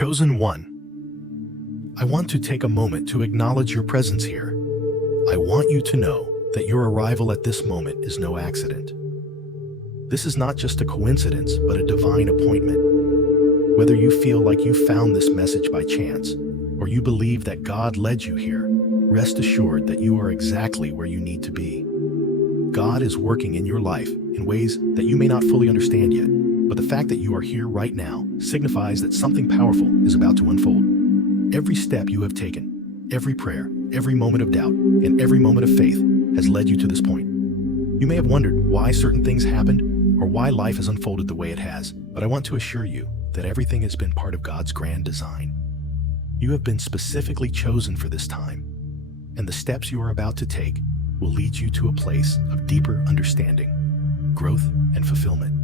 Chosen one, I want to take a moment to acknowledge your presence here. I want you to know that your arrival at this moment is no accident. This is not just a coincidence, but a divine appointment. Whether you feel like you found this message by chance, or you believe that God led you here, rest assured that you are exactly where you need to be. God is working in your life in ways that you may not fully understand yet, but the fact that you are here right now signifies that something powerful is about to unfold. Every step you have taken, every prayer, every moment of doubt, and every moment of faith has led you to this point. You may have wondered why certain things happened or why life has unfolded the way it has, but I want to assure you that everything has been part of God's grand design. You have been specifically chosen for this time, and the steps you are about to take will lead you to a place of deeper understanding, growth, and fulfillment.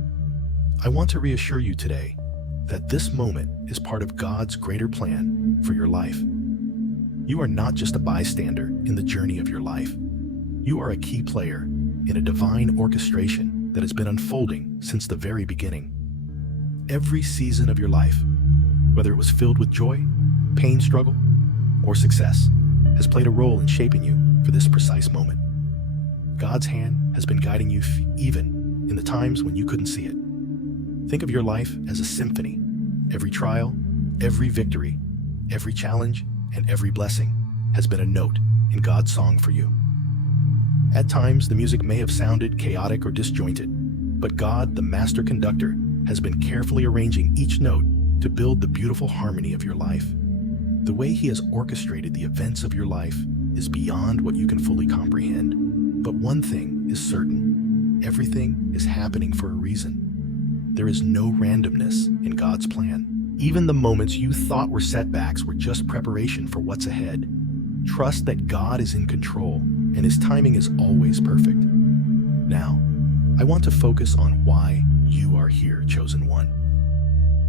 I want to reassure you today that this moment is part of God's greater plan for your life. You are not just a bystander in the journey of your life. You are a key player in a divine orchestration that has been unfolding since the very beginning. Every season of your life, whether it was filled with joy, pain, struggle, or success, has played a role in shaping you for this precise moment. God's hand has been guiding you even in the times when you couldn't see it. Think of your life as a symphony. Every trial, every victory, every challenge, and every blessing has been a note in God's song for you. At times, the music may have sounded chaotic or disjointed, but God, the master conductor, has been carefully arranging each note to build the beautiful harmony of your life. The way He has orchestrated the events of your life is beyond what you can fully comprehend. But one thing is certain: everything is happening for a reason. There is no randomness in God's plan. Even the moments you thought were setbacks were just preparation for what's ahead. Trust that God is in control and His timing is always perfect. Now, I want to focus on why you are here, chosen one.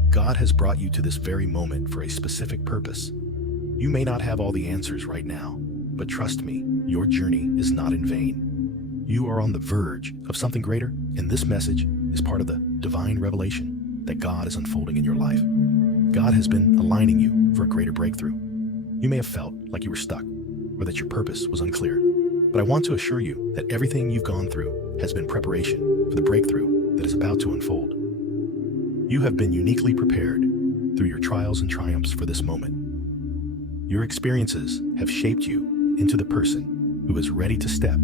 God has brought you to this very moment for a specific purpose. You may not have all the answers right now, but trust me, your journey is not in vain. You are on the verge of something greater, and this message is part of the divine revelation that God is unfolding in your life. God has been aligning you for a greater breakthrough. You may have felt like you were stuck or that your purpose was unclear, but I want to assure you that everything you've gone through has been preparation for the breakthrough that is about to unfold. You have been uniquely prepared through your trials and triumphs for this moment. Your experiences have shaped you into the person who is ready to step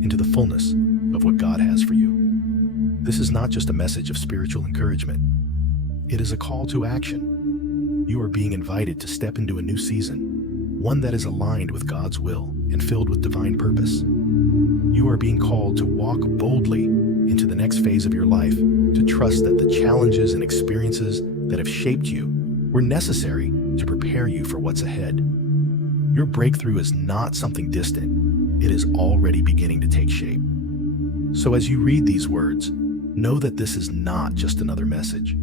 into the fullness of what God has for you. This is not just a message of spiritual encouragement. It is a call to action. You are being invited to step into a new season, one that is aligned with God's will and filled with divine purpose. You are being called to walk boldly into the next phase of your life, to trust that the challenges and experiences that have shaped you were necessary to prepare you for what's ahead. Your breakthrough is not something distant. It is already beginning to take shape. So as you read these words, know that this is not just another message.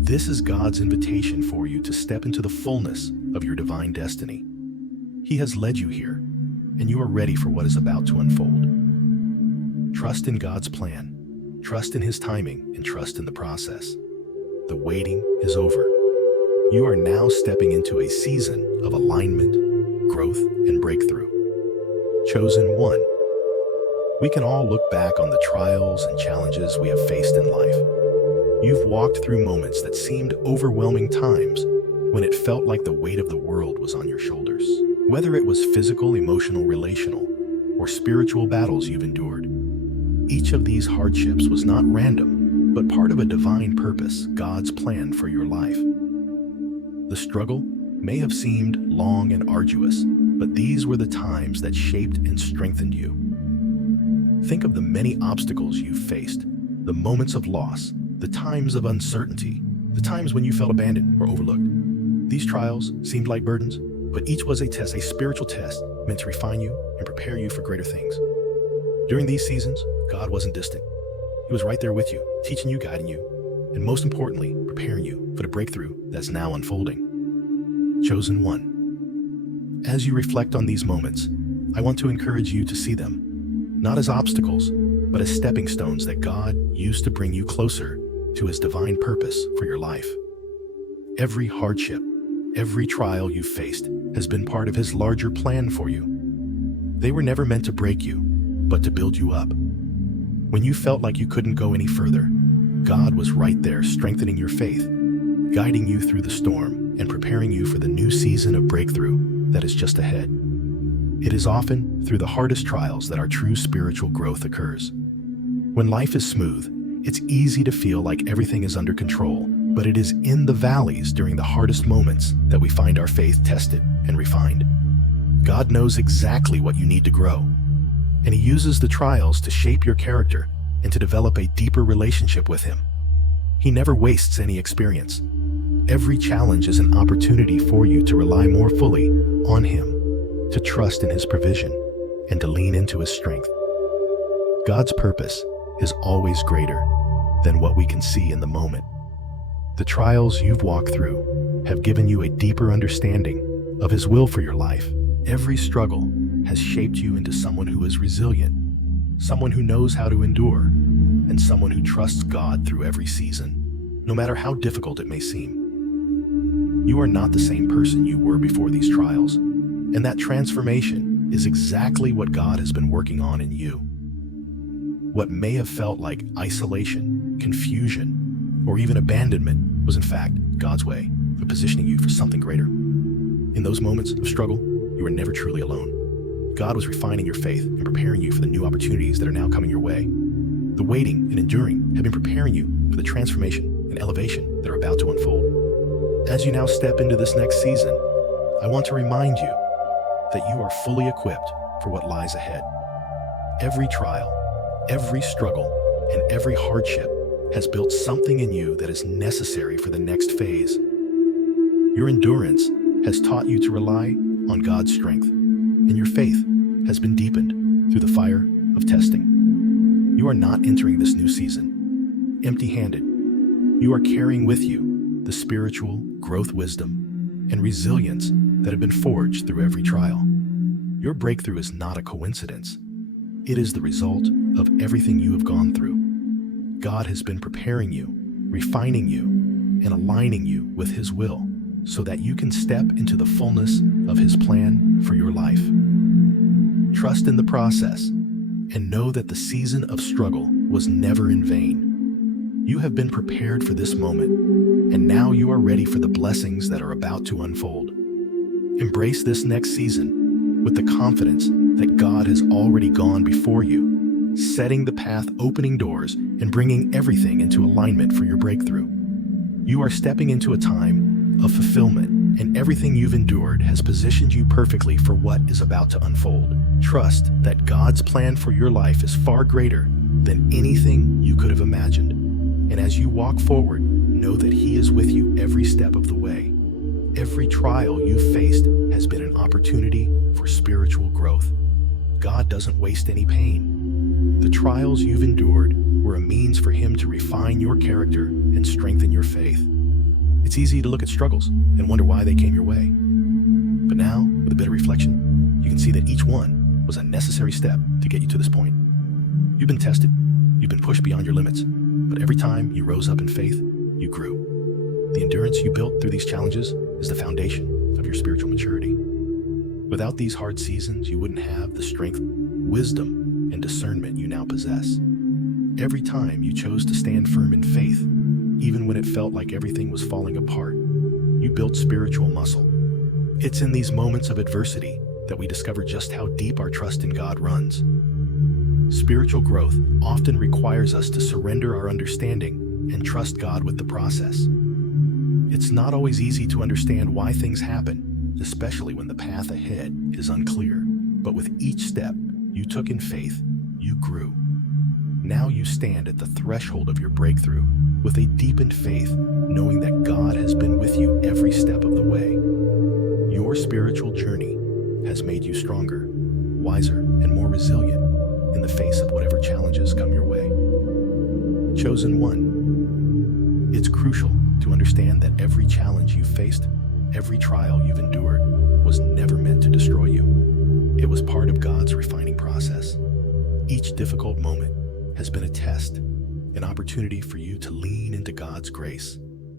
This is God's invitation for you to step into the fullness of your divine destiny. He has led you here, and you are ready for what is about to unfold. Trust in God's plan, trust in His timing, and trust in the process. The waiting is over. You are now stepping into a season of alignment, growth, and breakthrough. Chosen one. We can all look back on the trials and challenges we have faced in life. You've walked through moments that seemed overwhelming, times when it felt like the weight of the world was on your shoulders. Whether it was physical, emotional, relational, or spiritual battles you've endured, each of these hardships was not random, but part of a divine purpose, God's plan for your life. The struggle may have seemed long and arduous, but these were the times that shaped and strengthened you. Think of the many obstacles you've faced, the moments of loss, the times of uncertainty, the times when you felt abandoned or overlooked. These trials seemed like burdens, but each was a test, a spiritual test meant to refine you and prepare you for greater things. During these seasons, God wasn't distant. He was right there with you, teaching you, guiding you, and most importantly, preparing you for the breakthrough that's now unfolding. Chosen one. As you reflect on these moments, I want to encourage you to see them not as obstacles, but as stepping stones that God used to bring you closer to His divine purpose for your life. Every hardship, every trial you've faced has been part of His larger plan for you. They were never meant to break you, but to build you up. When you felt like you couldn't go any further, God was right there strengthening your faith, guiding you through the storm, and preparing you for the new season of breakthrough that is just ahead. It is often through the hardest trials that our true spiritual growth occurs. When life is smooth, it's easy to feel like everything is under control, but it is in the valleys during the hardest moments that we find our faith tested and refined. God knows exactly what you need to grow, and He uses the trials to shape your character and to develop a deeper relationship with Him. He never wastes any experience. Every challenge is an opportunity for you to rely more fully on Him, to trust in His provision, and to lean into His strength. God's purpose is always greater than what we can see in the moment. The trials you've walked through have given you a deeper understanding of His will for your life. Every struggle has shaped you into someone who is resilient, someone who knows how to endure, and someone who trusts God through every season, no matter how difficult it may seem. You are not the same person you were before these trials, and that transformation is exactly what God has been working on in you. What may have felt like isolation, confusion, or even abandonment was in fact God's way of positioning you for something greater. In those moments of struggle, you were never truly alone. God was refining your faith and preparing you for the new opportunities that are now coming your way. The waiting and enduring have been preparing you for the transformation and elevation that are about to unfold. As you now step into this next season, I want to remind you that you are fully equipped for what lies ahead. Every trial, every struggle, and every hardship has built something in you that is necessary for the next phase. Your endurance has taught you to rely on God's strength, and your faith has been deepened through the fire of testing. You are not entering this new season empty-handed. You are carrying with you the spiritual growth, wisdom, and resilience that have been forged through every trial. Your breakthrough is not a coincidence. It is the result of everything you have gone through. God has been preparing you, refining you, and aligning you with His will so that you can step into the fullness of His plan for your life. Trust in the process and know that the season of struggle was never in vain. You have been prepared for this moment, and now you are ready for the blessings that are about to unfold. Embrace this next season with the confidence that God has already gone before you, setting the path, opening doors, and bringing everything into alignment for your breakthrough. You are stepping into a time of fulfillment, and everything you've endured has positioned you perfectly for what is about to unfold. Trust that God's plan for your life is far greater than anything you could have imagined. And as you walk forward, know that He is with you every step of the way. Every trial you've faced has been an opportunity for spiritual growth. God doesn't waste any pain. The trials you've endured were a means for Him to refine your character and strengthen your faith. It's easy to look at struggles and wonder why they came your way. But now, with a bit of reflection, you can see that each one was a necessary step to get you to this point. You've been tested, you've been pushed beyond your limits, but every time you rose up in faith, you grew. The endurance you built through these challenges is the foundation of your spiritual maturity. Without these hard seasons, you wouldn't have the strength, wisdom, and discernment you now possess. Every time you chose to stand firm in faith, even when it felt like everything was falling apart, you built spiritual muscle. It's in these moments of adversity that we discover just how deep our trust in God runs. Spiritual growth often requires us to surrender our understanding and trust God with the process. It's not always easy to understand why things happen, especially when the path ahead is unclear. But with each step you took in faith, you grew. Now you stand at the threshold of your breakthrough with a deepened faith, knowing that God has been with you every step of the way. Your spiritual journey has made you stronger, wiser, and more resilient in the face of whatever challenges come your way. Chosen one, it's crucial to understand that every challenge you've faced, every trial you've endured, was never meant to destroy you. It was part of God's refining process. Each difficult moment has been a test, an opportunity for you to lean into God's grace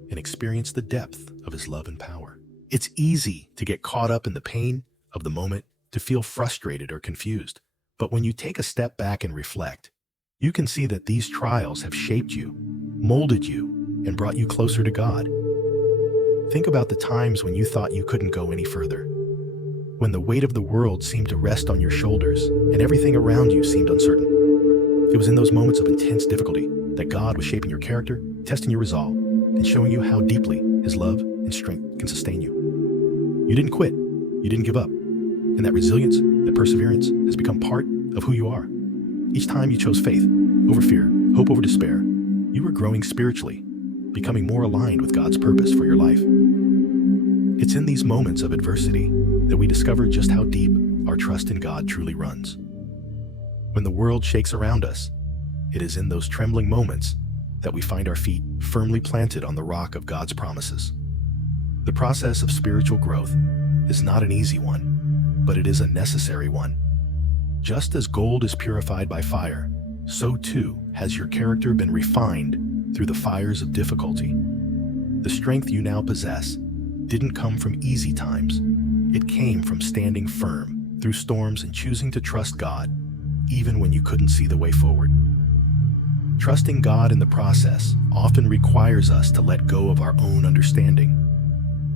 and experience the depth of his love and power. It's easy to get caught up in the pain of the moment, to feel frustrated or confused. But when you take a step back and reflect, you can see that these trials have shaped you, molded you, and brought you closer to God. Think about the times when you thought you couldn't go any further, when the weight of the world seemed to rest on your shoulders and everything around you seemed uncertain. It was in those moments of intense difficulty that God was shaping your character, testing your resolve, and showing you how deeply his love and strength can sustain you. You didn't quit. You didn't give up. And that resilience, that perseverance has become part of who you are. Each time you chose faith over fear, hope over despair, you were growing spiritually, becoming more aligned with God's purpose for your life. It's in these moments of adversity that we discover just how deep our trust in God truly runs. When the world shakes around us, it is in those trembling moments that we find our feet firmly planted on the rock of God's promises. The process of spiritual growth is not an easy one, but it is a necessary one. Just as gold is purified by fire, so too has your character been refined through the fires of difficulty. The strength you now possess didn't come from easy times. It came from standing firm through storms and choosing to trust God, even when you couldn't see the way forward. Trusting God in the process often requires us to let go of our own understanding.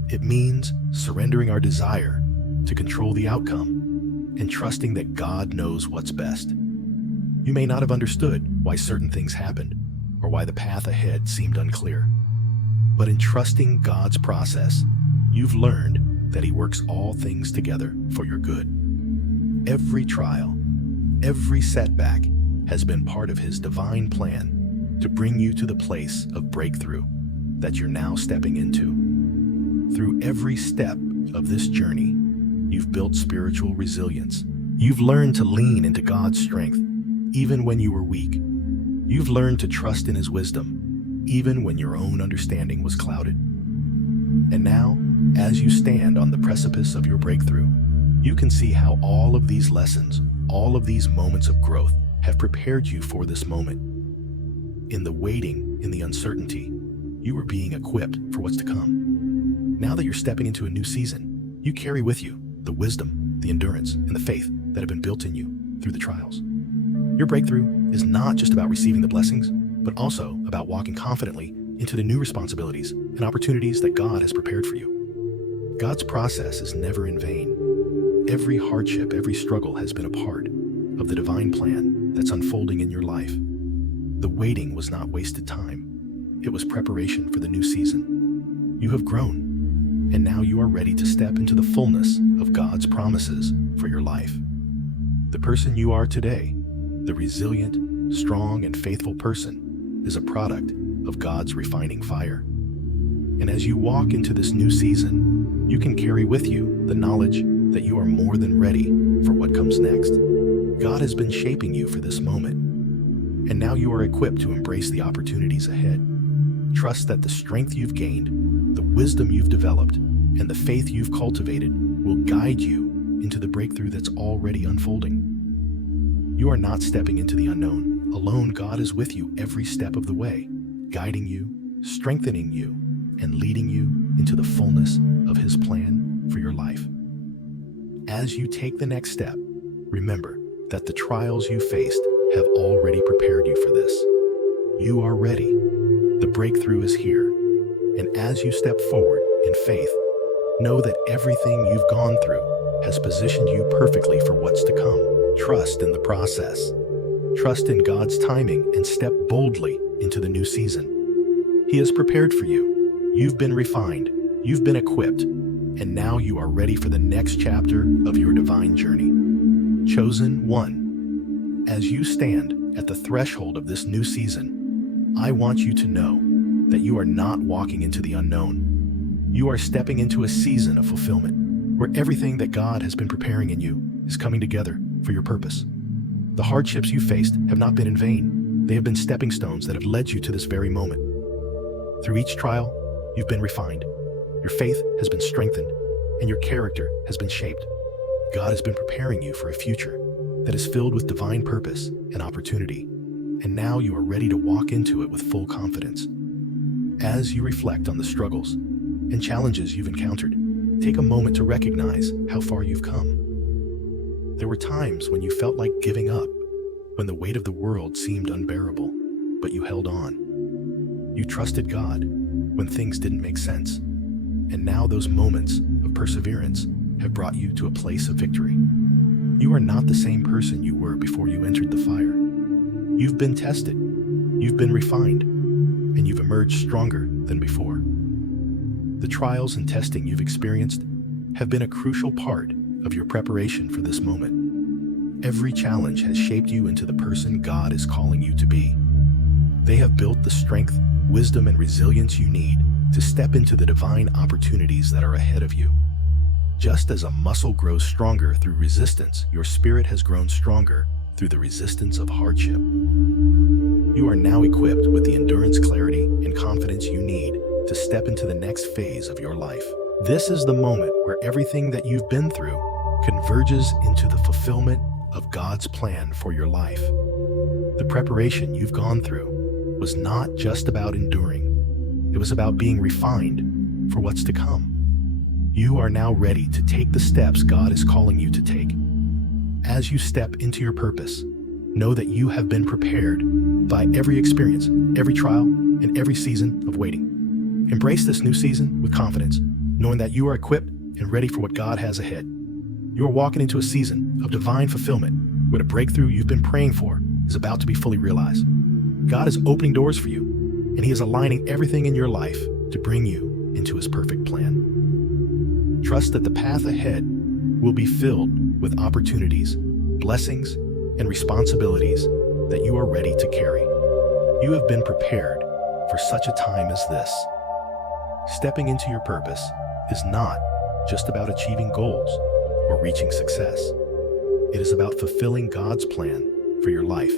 It means surrendering our desire to control the outcome and trusting that God knows what's best. You may not have understood why certain things happened or why the path ahead seemed unclear. But in trusting God's process, you've learned that He works all things together for your good. Every trial, every setback has been part of His divine plan to bring you to the place of breakthrough that you're now stepping into. Through every step of this journey, you've built spiritual resilience. You've learned to lean into God's strength, even when you were weak. You've learned to trust in His wisdom, even when your own understanding was clouded. And now, as you stand on the precipice of your breakthrough, you can see how all of these lessons, all of these moments of growth have prepared you for this moment. In the waiting, in the uncertainty, you are being equipped for what's to come. Now that you're stepping into a new season, you carry with you the wisdom, the endurance, and the faith that have been built in you through the trials. Your breakthrough is not just about receiving the blessings, but also about walking confidently into the new responsibilities and opportunities that God has prepared for you. God's process is never in vain. Every hardship, every struggle has been a part of the divine plan that's unfolding in your life. The waiting was not wasted time. It was preparation for the new season. You have grown, and now you are ready to step into the fullness of God's promises for your life. The person you are today, the resilient, strong, and faithful person, is a product of God's refining fire. And as you walk into this new season, you can carry with you the knowledge that you are more than ready for what comes next. God has been shaping you for this moment, and now you are equipped to embrace the opportunities ahead. Trust that the strength you've gained, the wisdom you've developed, and the faith you've cultivated will guide you into the breakthrough that's already unfolding. You are not stepping into the unknown alone. God is with you every step of the way, guiding you, strengthening you, and leading you into the fullness of His plan for your life. As you take the next step, remember that the trials you faced have already prepared you for this. You are ready. The breakthrough is here. And as you step forward in faith, know that everything you've gone through has positioned you perfectly for what's to come. Trust in the process. Trust in God's timing and step boldly into the new season. He has prepared for you. You've been refined. You've been equipped. And now you are ready for the next chapter of your divine journey. Chosen one. As you stand at the threshold of this new season, I want you to know that you are not walking into the unknown. You are stepping into a season of fulfillment where everything that God has been preparing in you is coming together for your purpose. The hardships you faced have not been in vain. They have been stepping stones that have led you to this very moment. Through each trial, you've been refined. Your faith has been strengthened, and your character has been shaped. God has been preparing you for a future that is filled with divine purpose and opportunity, and now you are ready to walk into it with full confidence. As you reflect on the struggles and challenges you've encountered, take a moment to recognize how far you've come. There were times when you felt like giving up, when the weight of the world seemed unbearable, but you held on. You trusted God when things didn't make sense, and now those moments of perseverance have brought you to a place of victory. You are not the same person you were before you entered the fire. You've been tested, you've been refined, and you've emerged stronger than before. The trials and testing you've experienced have been a crucial part of your preparation for this moment. Every challenge has shaped you into the person God is calling you to be. They have built the strength, wisdom, and resilience you need to step into the divine opportunities that are ahead of you. Just as a muscle grows stronger through resistance, your spirit has grown stronger through the resistance of hardship. You are now equipped with the endurance, clarity, and confidence you need to step into the next phase of your life. This is the moment where everything that you've been through converges into the fulfillment of God's plan for your life. The preparation you've gone through was not just about enduring. It was about being refined for what's to come. You are now ready to take the steps God is calling you to take. As you step into your purpose, know that you have been prepared by every experience, every trial, and every season of waiting. Embrace this new season with confidence, knowing that you are equipped and ready for what God has ahead. You are walking into a season of divine fulfillment where the breakthrough you've been praying for is about to be fully realized. God is opening doors for you, and He is aligning everything in your life to bring you into His perfect plan. Trust that the path ahead will be filled with opportunities, blessings, and responsibilities that you are ready to carry. You have been prepared for such a time as this. Stepping into your purpose is not just about achieving goals or reaching success. It is about fulfilling God's plan for your life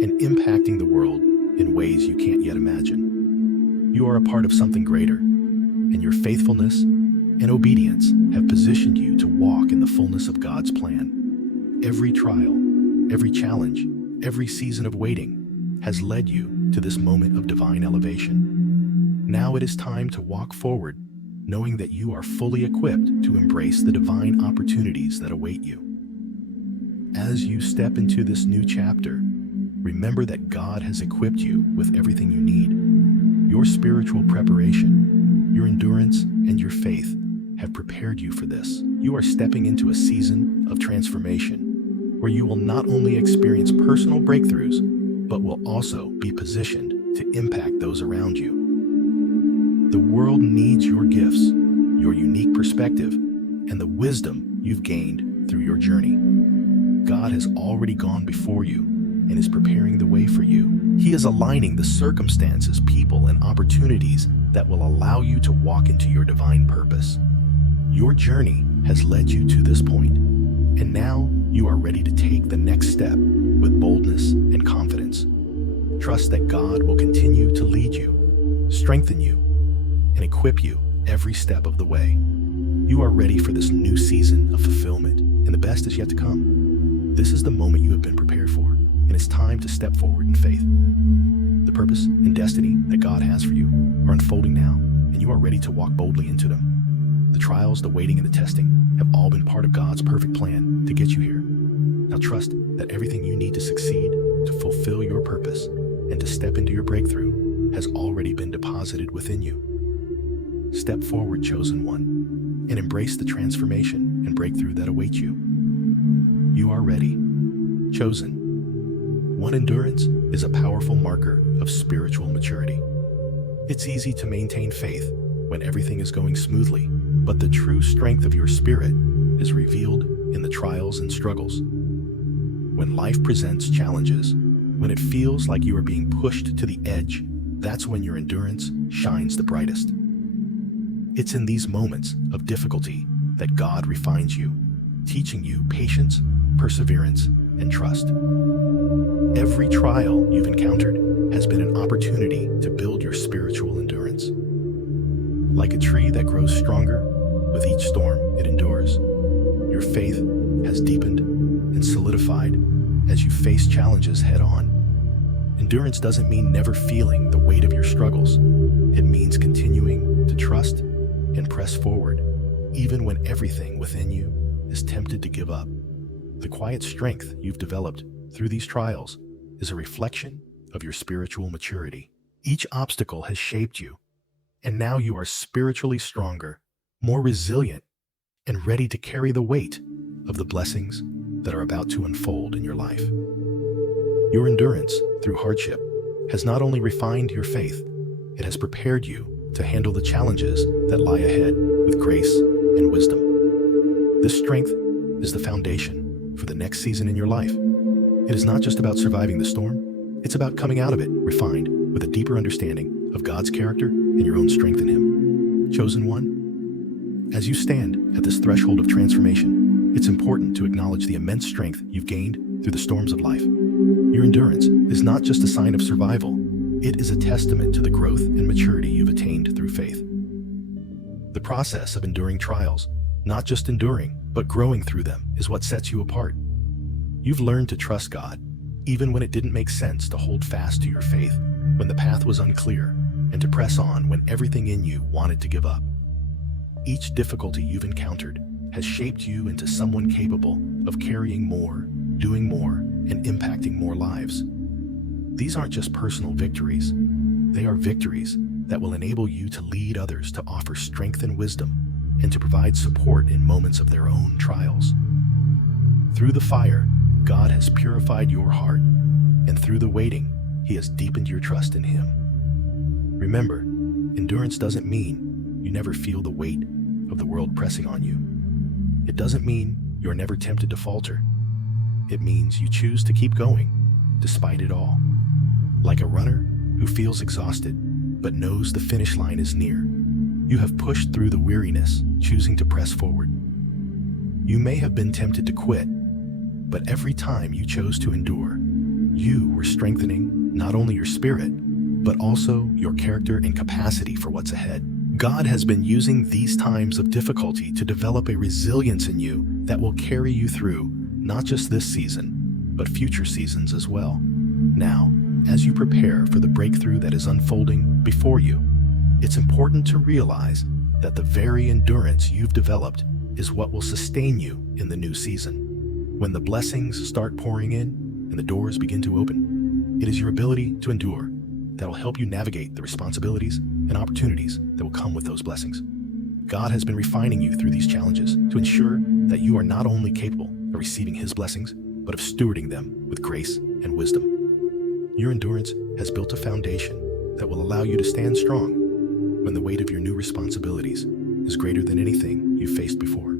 and impacting the world in ways you can't yet imagine. You are a part of something greater, and your faithfulness and obedience have positioned you to walk in the fullness of God's plan. Every trial, every challenge, every season of waiting has led you to this moment of divine elevation. Now it is time to walk forward, knowing that you are fully equipped to embrace the divine opportunities that await you. As you step into this new chapter, remember that God has equipped you with everything you need. Your spiritual preparation, your endurance, and your faith have prepared you for this. You are stepping into a season of transformation, where you will not only experience personal breakthroughs, but will also be positioned to impact those around you. The world needs your gifts, your unique perspective, and the wisdom you've gained through your journey. God has already gone before you and is preparing the way for you. He is aligning the circumstances, people, and opportunities that will allow you to walk into your divine purpose. Your journey has led you to this point, and now you are ready to take the next step with boldness and confidence. Trust that God will continue to lead you, strengthen you, and equip you every step of the way. You are ready for this new season of fulfillment, and the best is yet to come. This is the moment you have been prepared for, and it's time to step forward in faith. The purpose and destiny that God has for you are unfolding now, and you are ready to walk boldly into them. The trials, the waiting, and the testing have all been part of God's perfect plan to get you here. Now trust that everything you need to succeed, to fulfill your purpose, and to step into your breakthrough has already been deposited within you. Step forward, chosen one, and embrace the transformation and breakthrough that await you. You are ready, chosen. One endurance is a powerful marker of spiritual maturity. It's easy to maintain faith when everything is going smoothly, but the true strength of your spirit is revealed in the trials and struggles. When life presents challenges, when it feels like you are being pushed to the edge, that's when your endurance shines the brightest. It's in these moments of difficulty that God refines you, teaching you patience, perseverance, and trust. Every trial you've encountered has been an opportunity to build your spiritual endurance. Like a tree that grows stronger with each storm it endures, your faith has deepened and solidified as you face challenges head on. Endurance doesn't mean never feeling the weight of your struggles. It means continuing to trust and press forward, even when everything within you is tempted to give up. The quiet strength you've developed through these trials is a reflection of your spiritual maturity. Each obstacle has shaped you, and now you are spiritually stronger, more resilient, and ready to carry the weight of the blessings that are about to unfold in your life. Your endurance through hardship has not only refined your faith, it has prepared you to handle the challenges that lie ahead with grace and wisdom. This strength is the foundation for the next season in your life. It is not just about surviving the storm, it's about coming out of it refined with a deeper understanding of God's character and your own strength in Him. Chosen one, as you stand at this threshold of transformation, it's important to acknowledge the immense strength you've gained through the storms of life. Your endurance is not just a sign of survival, it is a testament to the growth and maturity you've attained through faith. The process of enduring trials, not just enduring, but growing through them, is what sets you apart. You've learned to trust God, even when it didn't make sense, to hold fast to your faith when the path was unclear, and to press on when everything in you wanted to give up. Each difficulty you've encountered has shaped you into someone capable of carrying more, doing more, and impacting more lives. These aren't just personal victories, they are victories that will enable you to lead others, to offer strength and wisdom, and to provide support in moments of their own trials. Through the fire, God has purified your heart, and through the waiting, He has deepened your trust in Him. Remember, endurance doesn't mean you never feel the weight of the world pressing on you. It doesn't mean you're never tempted to falter. It means you choose to keep going, despite it all. Like a runner who feels exhausted, but knows the finish line is near, you have pushed through the weariness, choosing to press forward. You may have been tempted to quit, but every time you chose to endure, you were strengthening not only your spirit, but also your character and capacity for what's ahead. God has been using these times of difficulty to develop a resilience in you that will carry you through not just this season, but future seasons as well. Now, as you prepare for the breakthrough that is unfolding before you, it's important to realize that the very endurance you've developed is what will sustain you in the new season. When the blessings start pouring in and the doors begin to open, it is your ability to endure that will help you navigate the responsibilities and opportunities that will come with those blessings. God has been refining you through these challenges to ensure that you are not only capable of receiving His blessings, but of stewarding them with grace and wisdom. Your endurance has built a foundation that will allow you to stand strong when the weight of your new responsibilities is greater than anything you've faced before.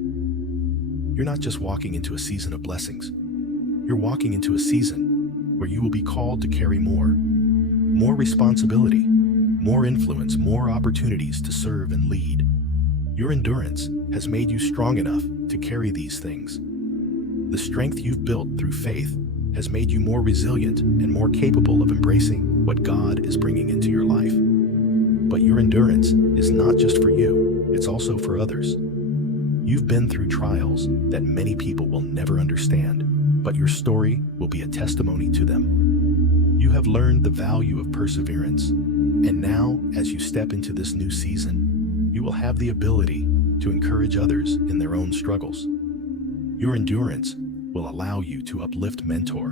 You're not just walking into a season of blessings. You're walking into a season where you will be called to carry more responsibility, more influence, more opportunities to serve and lead. Your endurance has made you strong enough to carry these things. The strength you've built through faith has made you more resilient and more capable of embracing what God is bringing into your life. But your endurance is not just for you, it's also for others. You've been through trials that many people will never understand, but your story will be a testimony to them. You have learned the value of perseverance, and now, as you step into this new season, you will have the ability to encourage others in their own struggles. Your endurance will allow you to uplift, mentor,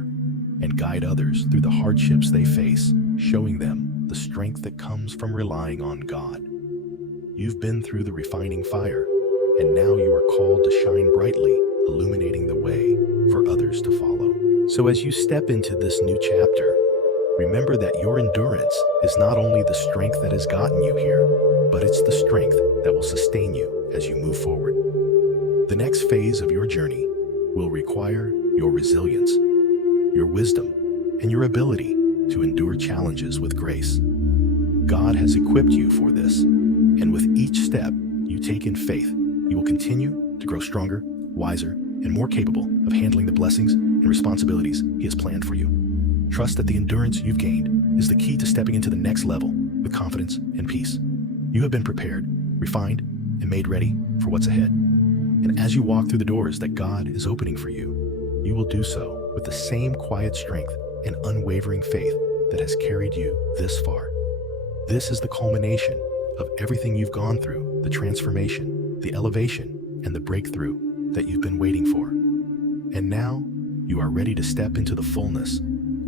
and guide others through the hardships they face, showing them the strength that comes from relying on God. You've been through the refining fire, and now you are called to shine brightly, illuminating the way for others to follow. So as you step into this new chapter, remember that your endurance is not only the strength that has gotten you here, but it's the strength that will sustain you as you move forward. The next phase of your journey will require your resilience, your wisdom, and your ability to endure challenges with grace. God has equipped you for this, and with each step you take in faith, you will continue to grow stronger, wiser, and more capable of handling the blessings and responsibilities He has planned for you. Trust that the endurance you've gained is the key to stepping into the next level with confidence and peace. You have been prepared, refined, and made ready for what's ahead. And as you walk through the doors that God is opening for you, you will do so with the same quiet strength and unwavering faith that has carried you this far. This is the culmination of everything you've gone through, the transformation, the elevation, and the breakthrough that you've been waiting for. And now, you are ready to step into the fullness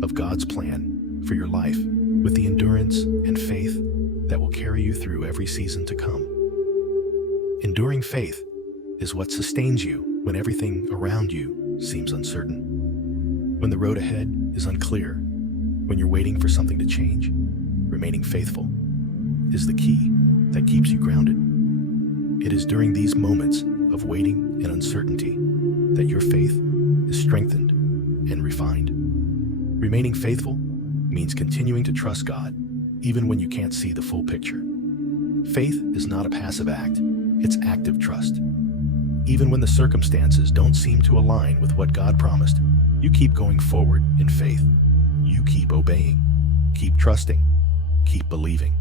of God's plan for your life with the endurance and faith that will carry you through every season to come. Enduring faith is what sustains you when everything around you seems uncertain. When the road ahead is unclear, when you're waiting for something to change, remaining faithful is the key that keeps you grounded. It is during these moments of waiting and uncertainty that your faith is strengthened and refined. Remaining faithful means continuing to trust God even when you can't see the full picture. Faith is not a passive act, it's active trust. Even when the circumstances don't seem to align with what God promised, you keep going forward in faith. You keep obeying, keep trusting, keep believing.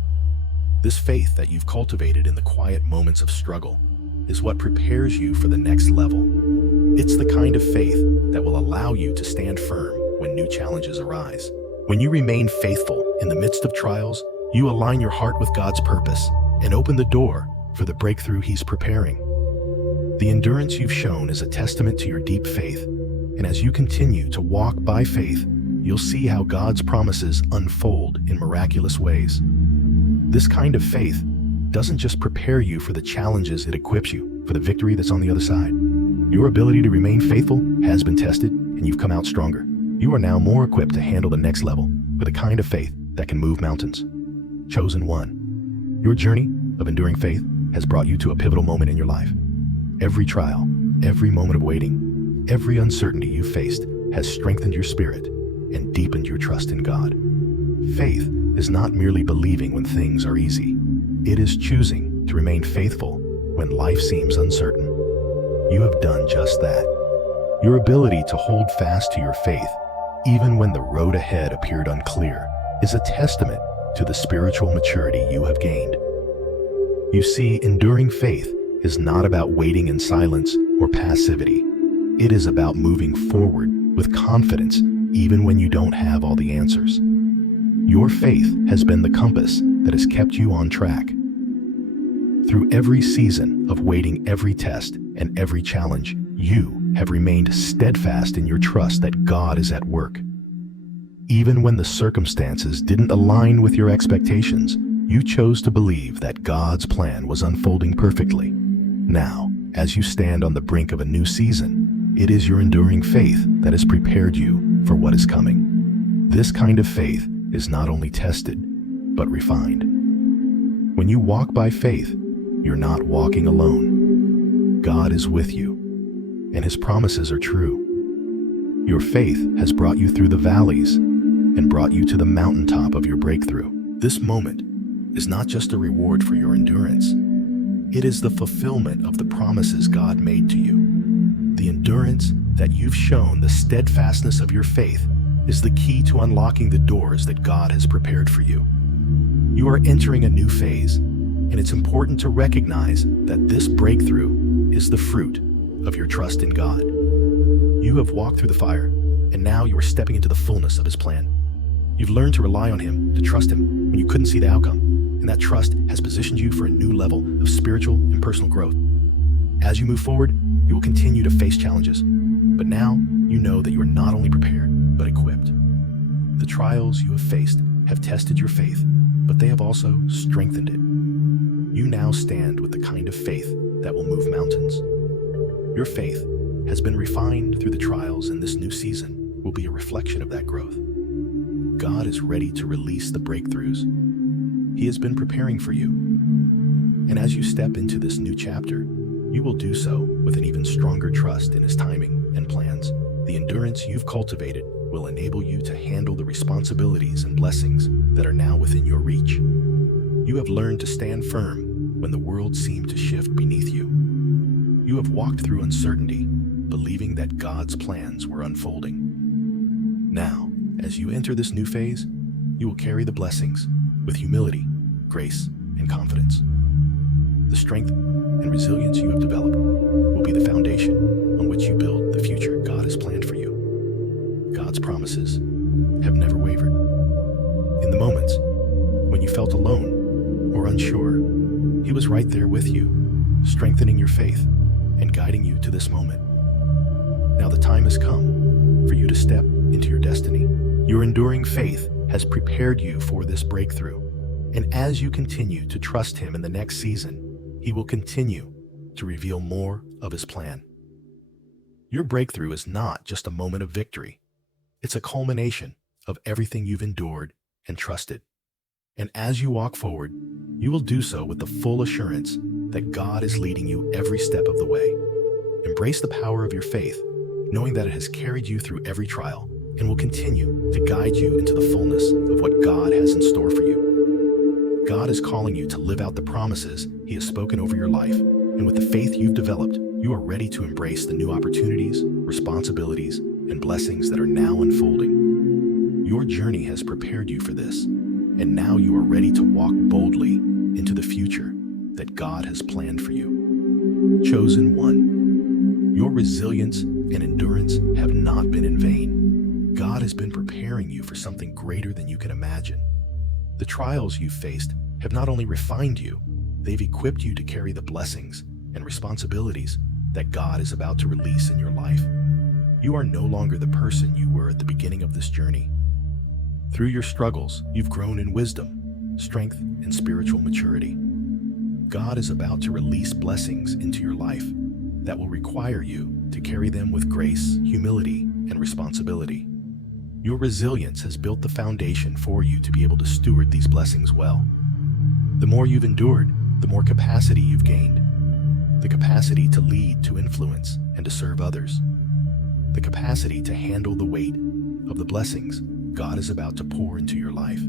This faith that you've cultivated in the quiet moments of struggle is what prepares you for the next level. It's the kind of faith that will allow you to stand firm when new challenges arise. When you remain faithful in the midst of trials, you align your heart with God's purpose and open the door for the breakthrough He's preparing. The endurance you've shown is a testament to your deep faith, and as you continue to walk by faith, you'll see how God's promises unfold in miraculous ways. This kind of faith doesn't just prepare you for the challenges, it equips you for the victory that's on the other side. Your ability to remain faithful has been tested, and you've come out stronger. You are now more equipped to handle the next level with a kind of faith that can move mountains. Chosen one. Your journey of enduring faith has brought you to a pivotal moment in your life. Every trial, every moment of waiting, every uncertainty you've faced has strengthened your spirit and deepened your trust in God. Faith is not merely believing when things are easy. It is choosing to remain faithful when life seems uncertain. You have done just that. Your ability to hold fast to your faith, even when the road ahead appeared unclear, is a testament to the spiritual maturity you have gained. You see, enduring faith is not about waiting in silence or passivity. It is about moving forward with confidence, even when you don't have all the answers. Your faith has been the compass that has kept you on track. Through every season of waiting, every test, and every challenge, you have remained steadfast in your trust that God is at work. Even when the circumstances didn't align with your expectations, you chose to believe that God's plan was unfolding perfectly. Now, as you stand on the brink of a new season, it is your enduring faith that has prepared you for what is coming. This kind of faith is not only tested, but refined. When you walk by faith, you're not walking alone. God is with you, and His promises are true. Your faith has brought you through the valleys and brought you to the mountaintop of your breakthrough. This moment is not just a reward for your endurance. It is the fulfillment of the promises God made to you. The endurance that you've shown, the steadfastness of your faith, is the key to unlocking the doors that God has prepared for you. You are entering a new phase, and it's important to recognize that this breakthrough is the fruit of your trust in God. You have walked through the fire, and now you are stepping into the fullness of His plan. You've learned to rely on Him, to trust Him when you couldn't see the outcome, and that trust has positioned you for a new level of spiritual and personal growth. As you move forward, you will continue to face challenges, but now you know that you are not only prepared, but equipped. The trials you have faced have tested your faith, but they have also strengthened it. You now stand with the kind of faith that will move mountains. Your faith has been refined through the trials, and this new season will be a reflection of that growth. God is ready to release the breakthroughs He has been preparing for you. And as you step into this new chapter, you will do so with an even stronger trust in His timing and plans. The endurance you've cultivated will enable you to handle the responsibilities and blessings that are now within your reach. You have learned to stand firm when the world seemed to shift beneath you. You have walked through uncertainty, believing that God's plans were unfolding. Now, as you enter this new phase, you will carry the blessings with humility, grace, and confidence. The strength and resilience you have developed will be the foundation on which you build the future God has planned for you. God's promises have never wavered, felt alone or unsure, He was right there with you, strengthening your faith and guiding you to this moment. Now the time has come for you to step into your destiny. Your enduring faith has prepared you for this breakthrough. And as you continue to trust Him in the next season, He will continue to reveal more of His plan. Your breakthrough is not just a moment of victory. It's a culmination of everything you've endured and trusted. And as you walk forward, you will do so with the full assurance that God is leading you every step of the way. Embrace the power of your faith, knowing that it has carried you through every trial and will continue to guide you into the fullness of what God has in store for you. God is calling you to live out the promises He has spoken over your life, and with the faith you've developed, you are ready to embrace the new opportunities, responsibilities, and blessings that are now unfolding. Your journey has prepared you for this, and now you are ready to walk boldly into the future that God has planned for you. Chosen one, your resilience and endurance have not been in vain. God has been preparing you for something greater than you can imagine. The trials you've faced have not only refined you, they've equipped you to carry the blessings and responsibilities that God is about to release in your life. You are no longer the person you were at the beginning of this journey. Through your struggles, you've grown in wisdom, strength, and spiritual maturity. God is about to release blessings into your life that will require you to carry them with grace, humility, and responsibility. Your resilience has built the foundation for you to be able to steward these blessings well. The more you've endured, the more capacity you've gained. The capacity to lead, to influence, and to serve others. The capacity to handle the weight of the blessings God is about to pour into your life.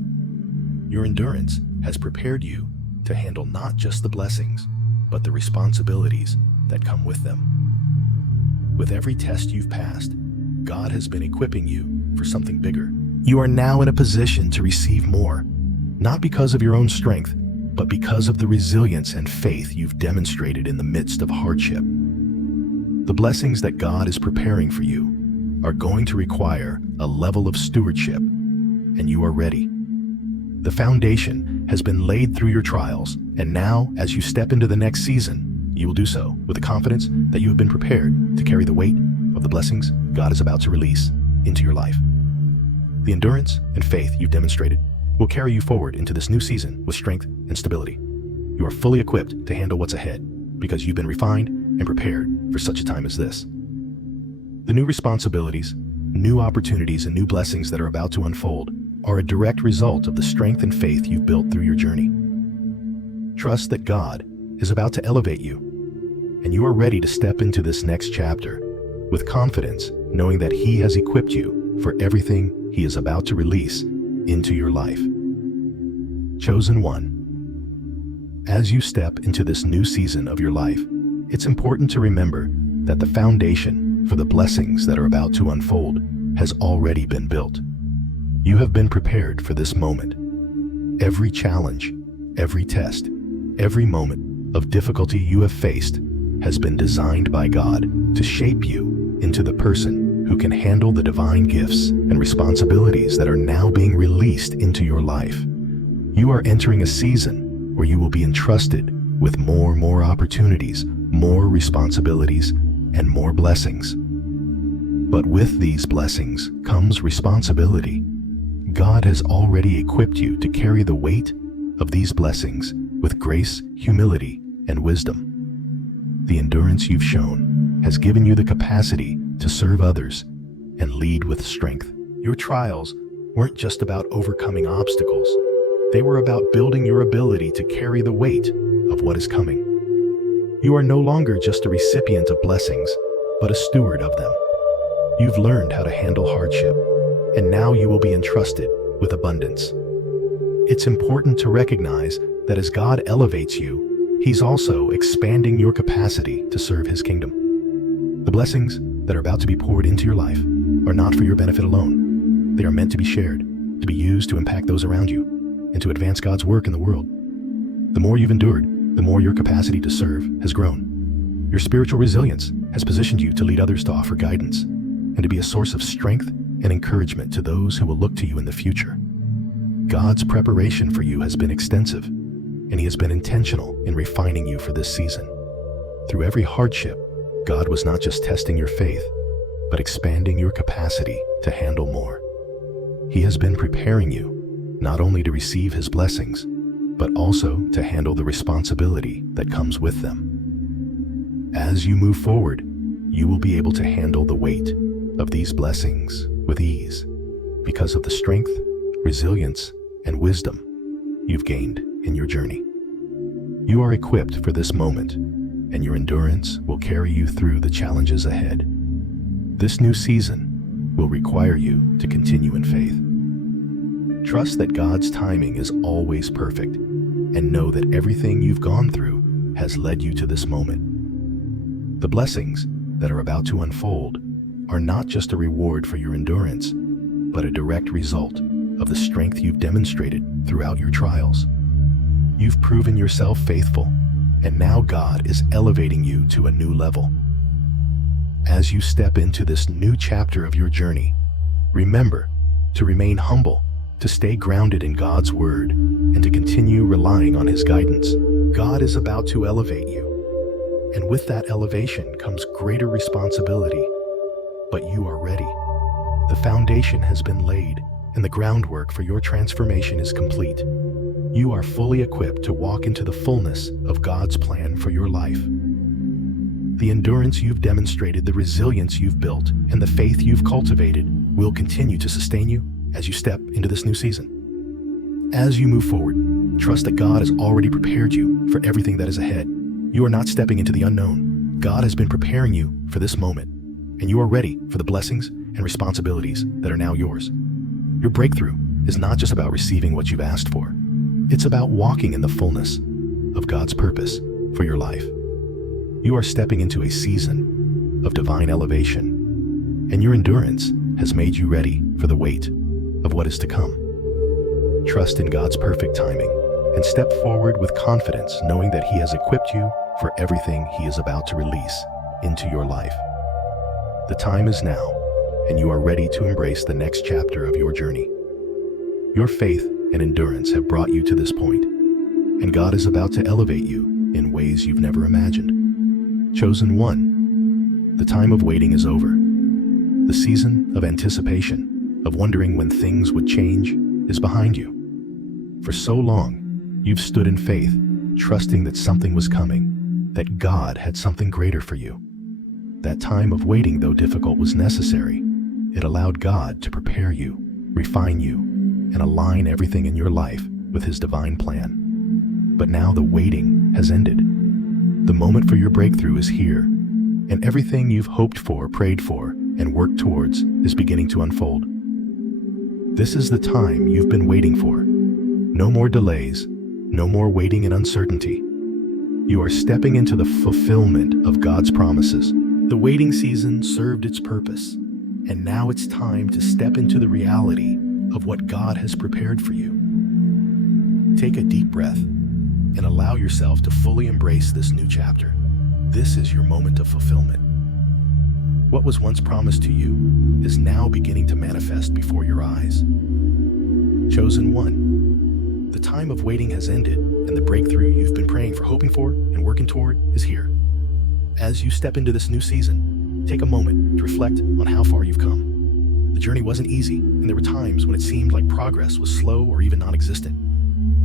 Your endurance has prepared you to handle not just the blessings, but the responsibilities that come with them. With every test you've passed, God has been equipping you for something bigger. You are now in a position to receive more, not because of your own strength, but because of the resilience and faith you've demonstrated in the midst of hardship. The blessings that God is preparing for you are going to require a level of stewardship, and you are ready. The foundation has been laid through your trials, and now, as you step into the next season, you will do so with the confidence that you have been prepared to carry the weight of the blessings God is about to release into your life. The endurance and faith you've demonstrated will carry you forward into this new season with strength and stability. You are fully equipped to handle what's ahead because you've been refined and prepared for such a time as this. The new responsibilities, new opportunities, and new blessings that are about to unfold are a direct result of the strength and faith you've built through your journey. Trust that God is about to elevate you, and you are ready to step into this next chapter with confidence, knowing that He has equipped you for everything He is about to release into your life. Chosen one, as you step into this new season of your life, it's important to remember that the foundation for the blessings that are about to unfold has already been built. You have been prepared for this moment. Every challenge, every test, every moment of difficulty you have faced has been designed by God to shape you into the person who can handle the divine gifts and responsibilities that are now being released into your life. You are entering a season where you will be entrusted with more opportunities, more responsibilities, and more blessings. But with these blessings comes responsibility. God has already equipped you to carry the weight of these blessings with grace, humility, and wisdom. The endurance you've shown has given you the capacity to serve others and lead with strength. Your trials weren't just about overcoming obstacles. They were about building your ability to carry the weight of what is coming. You are no longer just a recipient of blessings, but a steward of them. You've learned how to handle hardship, and now you will be entrusted with abundance. It's important to recognize that as God elevates you, He's also expanding your capacity to serve His kingdom. The blessings that are about to be poured into your life are not for your benefit alone. They are meant to be shared, to be used to impact those around you, and to advance God's work in the world. The more you've endured, the more your capacity to serve has grown. Your spiritual resilience has positioned you to lead others, to offer guidance, and to be a source of strength and encouragement to those who will look to you in the future. God's preparation for you has been extensive, and He has been intentional in refining you for this season. Through every hardship, God was not just testing your faith, but expanding your capacity to handle more. He has been preparing you not only to receive His blessings, but also to handle the responsibility that comes with them. As you move forward, you will be able to handle the weight of these blessings with ease because of the strength, resilience, and wisdom you've gained in your journey. You are equipped for this moment, and your endurance will carry you through the challenges ahead. This new season will require you to continue in faith. Trust that God's timing is always perfect, and know that everything you've gone through has led you to this moment. The blessings that are about to unfold are not just a reward for your endurance, but a direct result of the strength you've demonstrated throughout your trials. You've proven yourself faithful, and now God is elevating you to a new level. As you step into this new chapter of your journey, remember to remain humble, to stay grounded in God's word, and to continue relying on His guidance. God is about to elevate you, and with that elevation comes greater responsibility. But you are ready. The foundation has been laid, and the groundwork for your transformation is complete. You are fully equipped to walk into the fullness of God's plan for your life. The endurance you've demonstrated, the resilience you've built, and the faith you've cultivated will continue to sustain you as you step into this new season. As you move forward, trust that God has already prepared you for everything that is ahead. You are not stepping into the unknown. God has been preparing you for this moment, and you are ready for the blessings and responsibilities that are now yours. Your breakthrough is not just about receiving what you've asked for. It's about walking in the fullness of God's purpose for your life. You are stepping into a season of divine elevation, and your endurance has made you ready for the weight of what is to come. Trust in God's perfect timing and step forward with confidence, knowing that He has equipped you for everything He is about to release into your life. The time is now, and you are ready to embrace the next chapter of your journey. Your faith and endurance have brought you to this point, and God is about to elevate you in ways you've never imagined. Chosen one, the time of waiting is over. The season of anticipation, of wondering when things would change, is behind you. For so long, you've stood in faith, trusting that something was coming, that God had something greater for you. That time of waiting, though difficult, was necessary. It allowed God to prepare you, refine you, and align everything in your life with His divine plan. But now the waiting has ended. The moment for your breakthrough is here, and everything you've hoped for, prayed for, and worked towards is beginning to unfold. This is the time you've been waiting for. No more delays, no more waiting in uncertainty. You are stepping into the fulfillment of God's promises. The waiting season served its purpose, and now it's time to step into the reality of what God has prepared for you. Take a deep breath and allow yourself to fully embrace this new chapter. This is your moment of fulfillment. What was once promised to you is now beginning to manifest before your eyes. Chosen one, the time of waiting has ended, and the breakthrough you've been praying for, hoping for, and working toward is here. As you step into this new season, take a moment to reflect on how far you've come. The journey wasn't easy, and there were times when it seemed like progress was slow or even non-existent.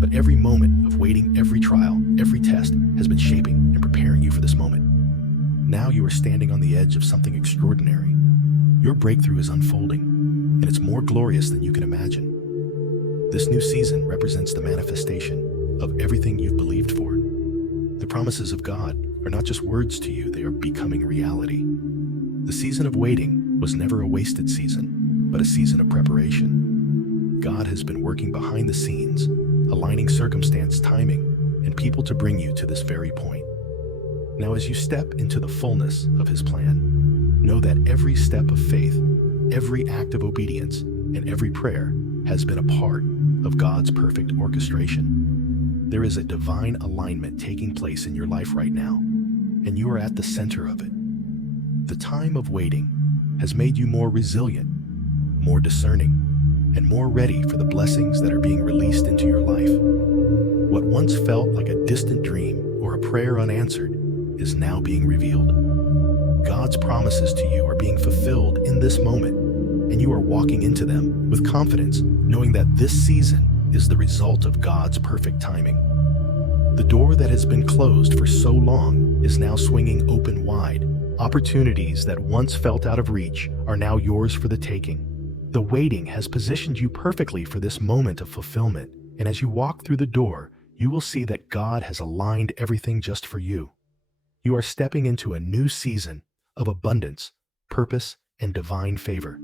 But every moment of waiting, every trial, every test has been shaping and preparing you for this moment. Now you are standing on the edge of something extraordinary. Your breakthrough is unfolding, and it's more glorious than you can imagine. This new season represents the manifestation of everything you've believed for. The promises of God are not just words to you, they are becoming reality. The season of waiting was never a wasted season, but a season of preparation. God has been working behind the scenes, aligning circumstance, timing, and people to bring you to this very point. Now, as you step into the fullness of His plan, know that every step of faith, every act of obedience, and every prayer has been a part of God's perfect orchestration. There is a divine alignment taking place in your life right now, and you are at the center of it. The time of waiting has made you more resilient, more discerning, and more ready for the blessings that are being released into your life. What once felt like a distant dream or a prayer unanswered is now being revealed. God's promises to you are being fulfilled in this moment, and you are walking into them with confidence, knowing that this season is the result of God's perfect timing. The door that has been closed for so long is now swinging open wide. Opportunities that once felt out of reach are now yours for the taking. The waiting has positioned you perfectly for this moment of fulfillment, and as you walk through the door, you will see that God has aligned everything just for you. You are stepping into a new season of abundance, purpose, and divine favor.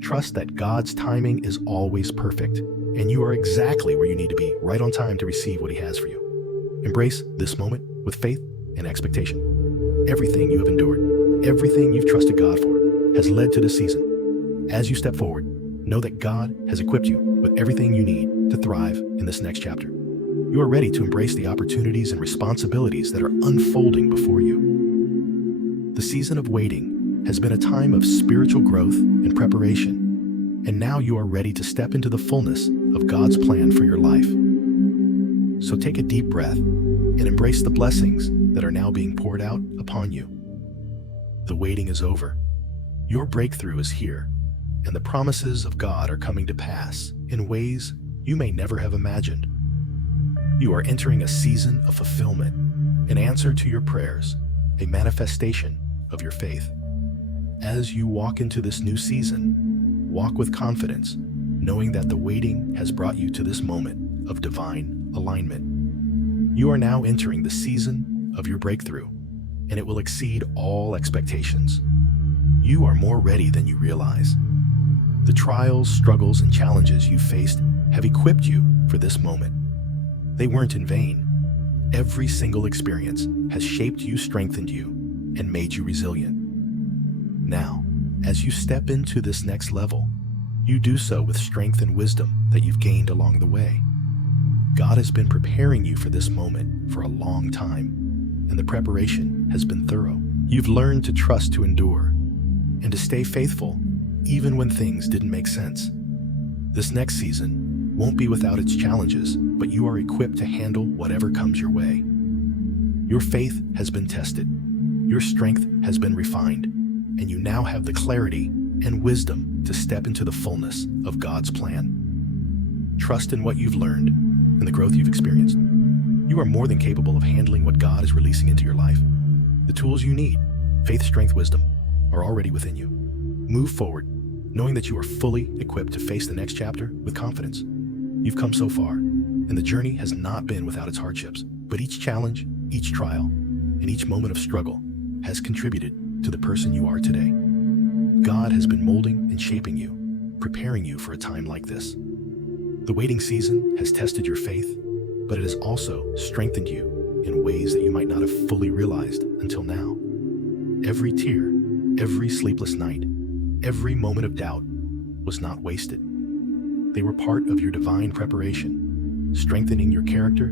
Trust that God's timing is always perfect, and you are exactly where you need to be, right on time to receive what He has for you. Embrace this moment with faith and expectation. Everything you have endured, everything you've trusted God for, has led to this season. As you step forward, know that God has equipped you with everything you need to thrive in this next chapter. You are ready to embrace the opportunities and responsibilities that are unfolding before you. The season of waiting has been a time of spiritual growth and preparation, and now you are ready to step into the fullness of God's plan for your life. So take a deep breath and embrace the blessings that are now being poured out upon you. The waiting is over. Your breakthrough is here, and the promises of God are coming to pass in ways you may never have imagined. You are entering a season of fulfillment, an answer to your prayers, a manifestation of your faith. As you walk into this new season, walk with confidence, knowing that the waiting has brought you to this moment of divine alignment. You are now entering the season of your breakthrough, and it will exceed all expectations. You are more ready than you realize. The trials, struggles, and challenges you faced have equipped you for this moment. They weren't in vain. Every single experience has shaped you, strengthened you, and made you resilient. Now, as you step into this next level, you do so with strength and wisdom that you've gained along the way. God has been preparing you for this moment for a long time, and the preparation has been thorough. You've learned to trust, to endure, and to stay faithful even when things didn't make sense. This next season won't be without its challenges, but you are equipped to handle whatever comes your way. Your faith has been tested, your strength has been refined, and you now have the clarity and wisdom to step into the fullness of God's plan. Trust in what you've learned and the growth you've experienced. You are more than capable of handling what God is releasing into your life. The tools you need, faith, strength, wisdom, are already within you. Move forward, knowing that you are fully equipped to face the next chapter with confidence. You've come so far, and the journey has not been without its hardships, but each challenge, each trial, and each moment of struggle has contributed to the person you are today. God has been molding and shaping you, preparing you for a time like this. The waiting season has tested your faith, but it has also strengthened you in ways that you might not have fully realized until now. Every tear, every sleepless night, every moment of doubt was not wasted. They were part of your divine preparation, strengthening your character,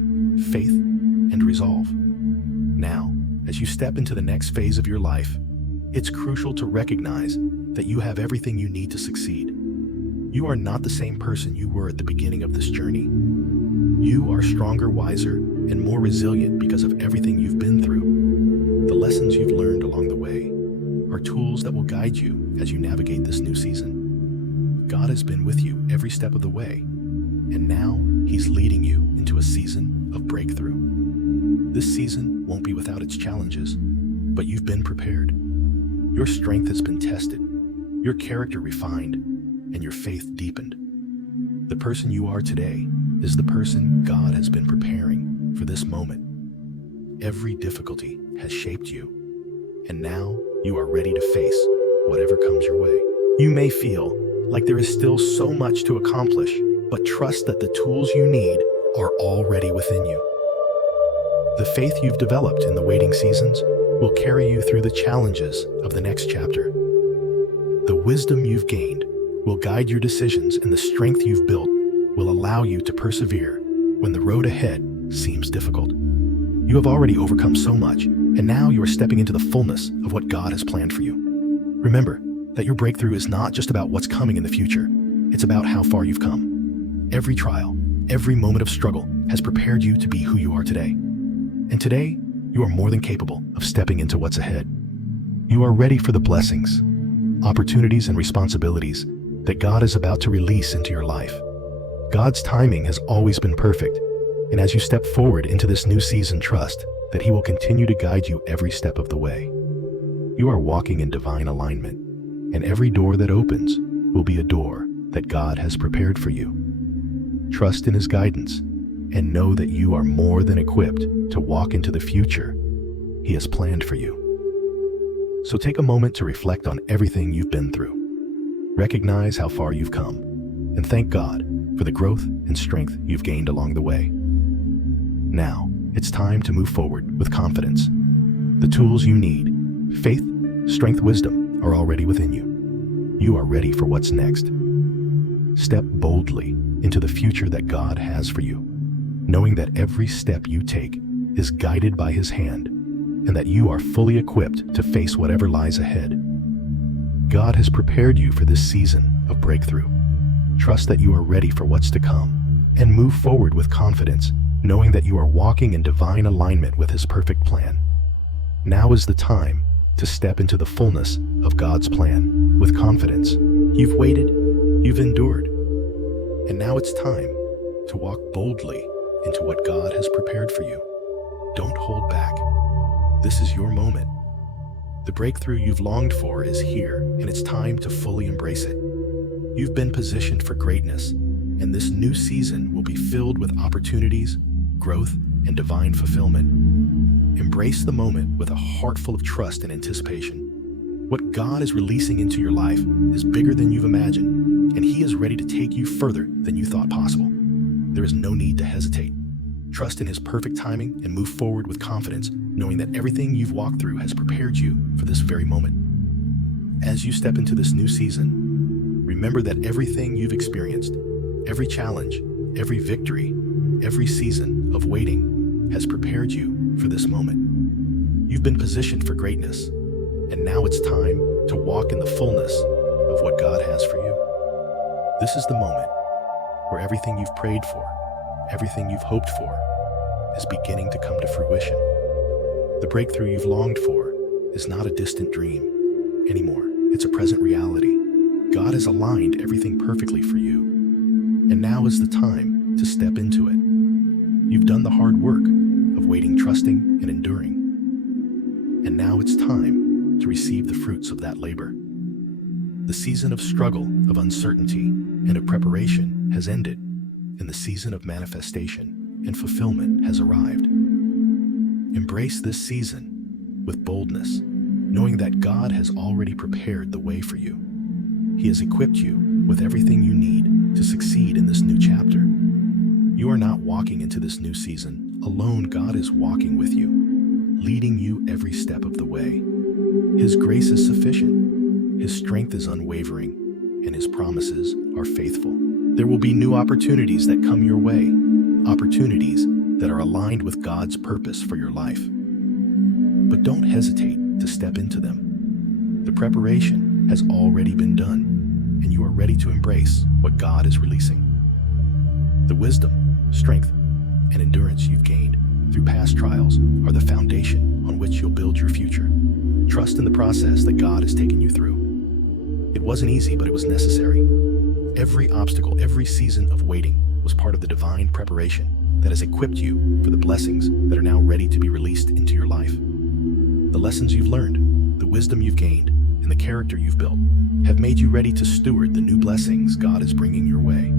faith, and resolve. Now, as you step into the next phase of your life, it's crucial to recognize that you have everything you need to succeed. You are not the same person you were at the beginning of this journey. You are stronger, wiser, and more resilient because of everything you've been through. The lessons you've learned along the way are tools that will guide you as you navigate this new season. God has been with you every step of the way, and now He's leading you into a season of breakthrough. This season won't be without its challenges, but you've been prepared. Your strength has been tested, your character refined, and your faith deepened. The person you are today is the person God has been preparing for this moment. Every difficulty has shaped you, and now you are ready to face whatever comes your way. You may feel like there is still so much to accomplish, but trust that the tools you need are already within you. The faith you've developed in the waiting seasons will carry you through the challenges of the next chapter. The wisdom you've gained will guide your decisions, and the strength you've built will allow you to persevere when the road ahead seems difficult. You have already overcome so much, and now you are stepping into the fullness of what God has planned for you. Remember that your breakthrough is not just about what's coming in the future, It's about how far you've come. Every trial, every moment of struggle has prepared you to be who you are today. And today, you are more than capable of stepping into what's ahead. You are ready for the blessings, opportunities, and responsibilities that God is about to release into your life. God's timing has always been perfect, and as you step forward into this new season, trust that He will continue to guide you every step of the way. You are walking in divine alignment, and every door that opens will be a door that God has prepared for you. Trust in His guidance and know that you are more than equipped to walk into the future He has planned for you. So take a moment to reflect on everything you've been through. Recognize how far you've come and thank God for the growth and strength you've gained along the way. Now, it's time to move forward with confidence. The tools you need, faith, strength, wisdom, are already within you. You are ready for what's next. Step boldly into the future that God has for you, knowing that every step you take is guided by His hand and that you are fully equipped to face whatever lies ahead. God has prepared you for this season of breakthrough. Trust that you are ready for what's to come and move forward with confidence, knowing that you are walking in divine alignment with His perfect plan. Now is the time to step into the fullness of God's plan with confidence. You've waited, you've endured, and now it's time to walk boldly into what God has prepared for you. Don't hold back. This is your moment. The breakthrough you've longed for is here, and it's time to fully embrace it. You've been positioned for greatness, and this new season will be filled with opportunities, growth, and divine fulfillment. Embrace the moment with a heart full of trust and anticipation. What God is releasing into your life is bigger than you've imagined, and He is ready to take you further than you thought possible. There is no need to hesitate. Trust in His perfect timing and move forward with confidence, knowing that everything you've walked through has prepared you for this very moment. As you step into this new season, remember that everything you've experienced, every challenge, every victory, every season of waiting has prepared you for this moment. You've been positioned for greatness, and now it's time to walk in the fullness of what God has for you. This is the moment where everything you've prayed for, everything you've hoped for, is beginning to come to fruition. The breakthrough you've longed for is not a distant dream anymore. It's a present reality. God has aligned everything perfectly for you, and now is the time to step into it. You've done the hard work of waiting, trusting, and enduring, and now it's time to receive the fruits of that labor. The season of struggle, of uncertainty, and of preparation has ended, and the season of manifestation and fulfillment has arrived. Embrace this season with boldness, knowing that God has already prepared the way for you. He has equipped you with everything you need to succeed in this new chapter. You are not walking into this new season alone. God is walking with you, leading you every step of the way. His grace is sufficient, His strength is unwavering, and His promises are faithful. There will be new opportunities that come your way, opportunities that are aligned with God's purpose for your life. But don't hesitate to step into them. The preparation has already been done, and you are ready to embrace what God is releasing. The wisdom, strength, and endurance you've gained through past trials are the foundation on which you'll build your future. Trust in the process that God has taken you through. It wasn't easy, but it was necessary. Every obstacle, every season of waiting was part of the divine preparation that has equipped you for the blessings that are now ready to be released into your life. The lessons you've learned, the wisdom you've gained, and the character you've built have made you ready to steward the new blessings God is bringing your way.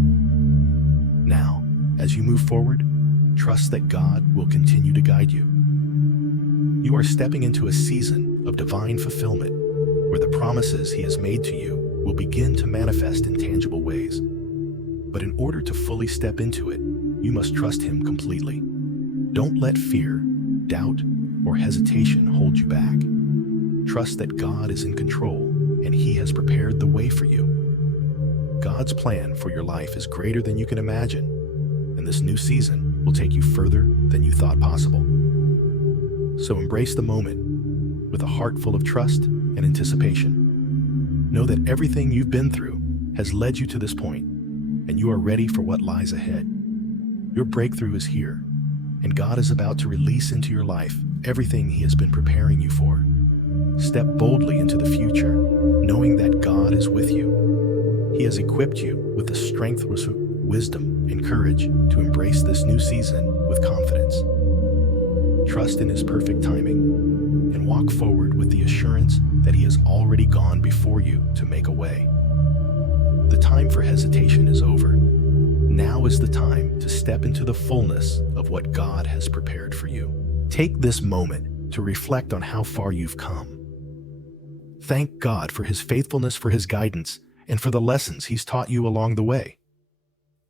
Now, as you move forward, trust that God will continue to guide you. You are stepping into a season of divine fulfillment where the promises He has made to you will begin to manifest in tangible ways. But in order to fully step into it, you must trust Him completely. Don't let fear, doubt, or hesitation hold you back. Trust that God is in control and He has prepared the way for you. God's plan for your life is greater than you can imagine, and this new season will take you further than you thought possible. So embrace the moment with a heart full of trust and anticipation. Know that everything you've been through has led you to this point, and you are ready for what lies ahead. Your breakthrough is here, and God is about to release into your life everything He has been preparing you for. Step boldly into the future, knowing that God is with you. He has equipped you with the strength, wisdom, and courage to embrace this new season with confidence. Trust in His perfect timing and walk forward with the assurance that He has already gone before you to make a way. The time for hesitation is over. Now is the time to step into the fullness of what God has prepared for you. Take this moment to reflect on how far you've come. Thank God for His faithfulness, for His guidance, and for the lessons He's taught you along the way.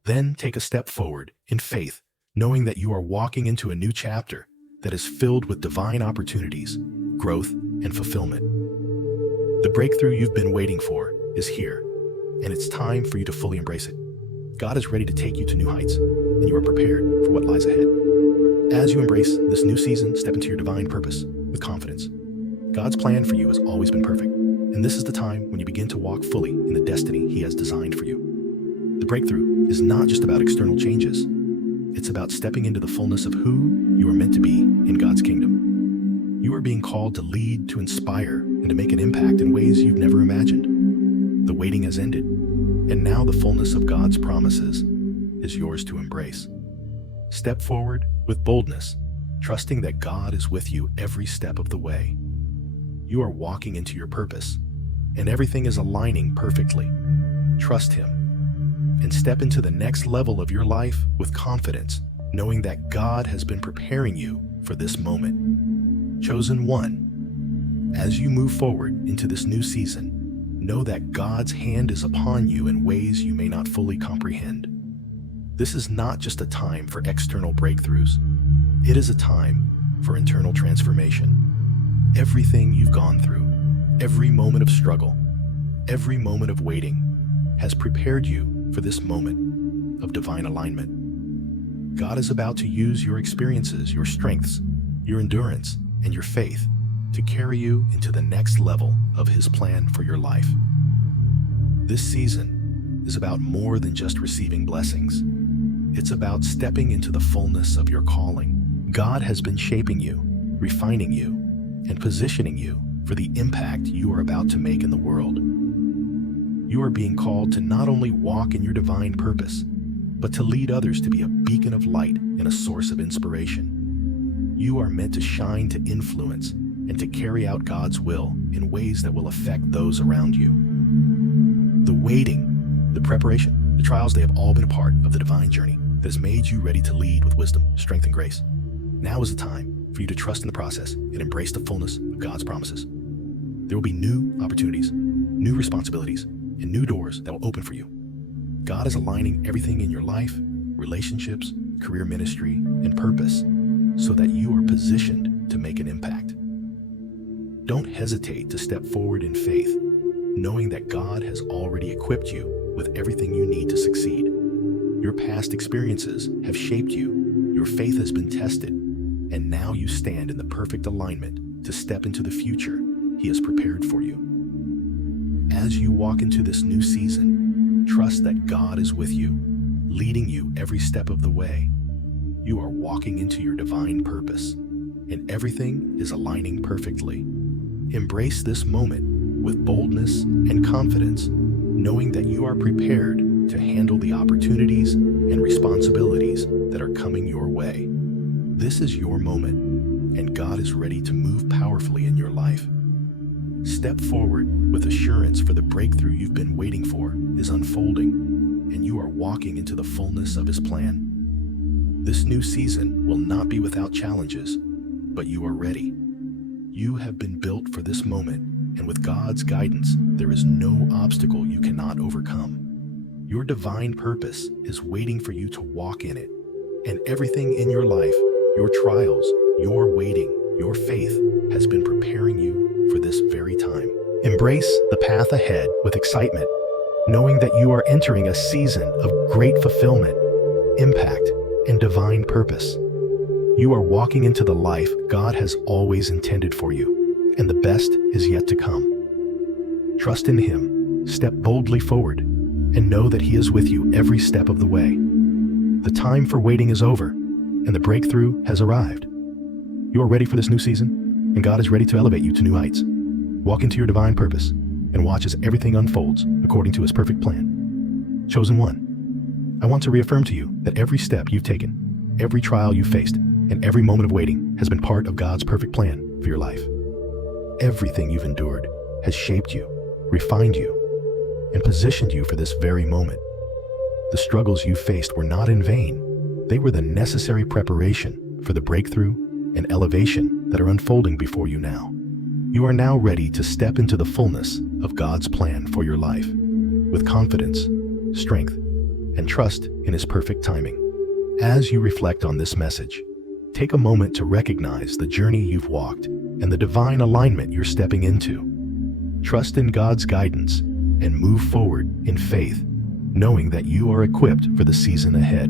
Then take a step forward in faith, knowing that you are walking into a new chapter that is filled with divine opportunities, growth, and fulfillment. The breakthrough you've been waiting for is here, and it's time for you to fully embrace it. God is ready to take you to new heights, and you are prepared for what lies ahead. As you embrace this new season, step into your divine purpose with confidence. God's plan for you has always been perfect, and this is the time when you begin to walk fully in the destiny He has designed for you. The breakthrough is not just about external changes. It's about stepping into the fullness of who you are meant to be in God's kingdom. You are being called to lead, to inspire, and to make an impact in ways you've never imagined. The waiting has ended, and now the fullness of God's promises is yours to embrace. Step forward with boldness, trusting that God is with you every step of the way. You are walking into your purpose, and everything is aligning perfectly. Trust Him, and step into the next level of your life with confidence, knowing that God has been preparing you for this moment. Chosen one, as you move forward into this new season, know that God's hand is upon you in ways you may not fully comprehend. This is not just a time for external breakthroughs. It is a time for internal transformation. Everything you've gone through, every moment of struggle, every moment of waiting, has prepared you for this moment of divine alignment. God is about to use your experiences, your strengths, your endurance, and your faith to carry you into the next level of His plan for your life. This season is about more than just receiving blessings. It's about stepping into the fullness of your calling. God has been shaping you, refining you, and positioning you for the impact you are about to make in the world. You are being called to not only walk in your divine purpose, but to lead others to be a beacon of light and a source of inspiration. You are meant to shine, to influence, and to carry out God's will in ways that will affect those around you. The waiting, the preparation, the trials, they have all been a part of the divine journey that has made you ready to lead with wisdom, strength, and grace. Now is the time for you to trust in the process and embrace the fullness of God's promises. There will be new opportunities, new responsibilities, and new doors that will open for you. God is aligning everything in your life, relationships, career, ministry, and purpose so that you are positioned to make an impact. Don't hesitate to step forward in faith, knowing that God has already equipped you with everything you need to succeed. Your past experiences have shaped you, your faith has been tested, and now you stand in the perfect alignment to step into the future He has prepared for you. As you walk into this new season, trust that God is with you, leading you every step of the way. You are walking into your divine purpose, and everything is aligning perfectly. Embrace this moment with boldness and confidence, knowing that you are prepared to handle the opportunities and responsibilities that are coming your way. This is your moment, and God is ready to move powerfully in your life. Step forward with assurance, for the breakthrough you've been waiting for is unfolding, and you are walking into the fullness of His plan. This new season will not be without challenges, but you are ready. You have been built for this moment, and with God's guidance, there is no obstacle you cannot overcome. Your divine purpose is waiting for you to walk in it, and everything in your life, your trials, your waiting, your faith, has been preparing you for this very time. Embrace the path ahead with excitement, knowing that you are entering a season of great fulfillment, impact, and divine purpose. You are walking into the life God has always intended for you, and the best is yet to come. Trust in Him, step boldly forward, and know that He is with you every step of the way. The time for waiting is over, and the breakthrough has arrived. You are ready for this new season, and God is ready to elevate you to new heights. Walk into your divine purpose and watch as everything unfolds according to His perfect plan. Chosen one, I want to reaffirm to you that every step you've taken, every trial you've faced, and every moment of waiting has been part of God's perfect plan for your life. Everything you've endured has shaped you, refined you, and positioned you for this very moment. The struggles you faced were not in vain. They were the necessary preparation for the breakthrough and elevation that are unfolding before you now. You are now ready to step into the fullness of God's plan for your life with confidence, strength, and trust in His perfect timing. As you reflect on this message, take a moment to recognize the journey you've walked and the divine alignment you're stepping into. Trust in God's guidance and move forward in faith, knowing that you are equipped for the season ahead.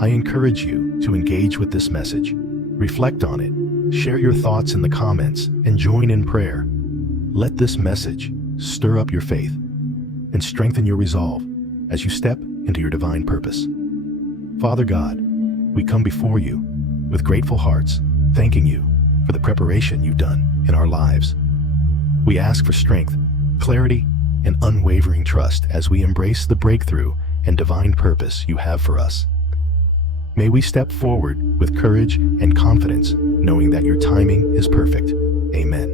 I encourage you to engage with this message, reflect on it, share your thoughts in the comments, and join in prayer. Let this message stir up your faith and strengthen your resolve as you step into your divine purpose. Father God, we come before you with grateful hearts, thanking you for the preparation you've done in our lives. We ask for strength, clarity, and unwavering trust as we embrace the breakthrough and divine purpose you have for us. May we step forward with courage and confidence, knowing that your timing is perfect. Amen.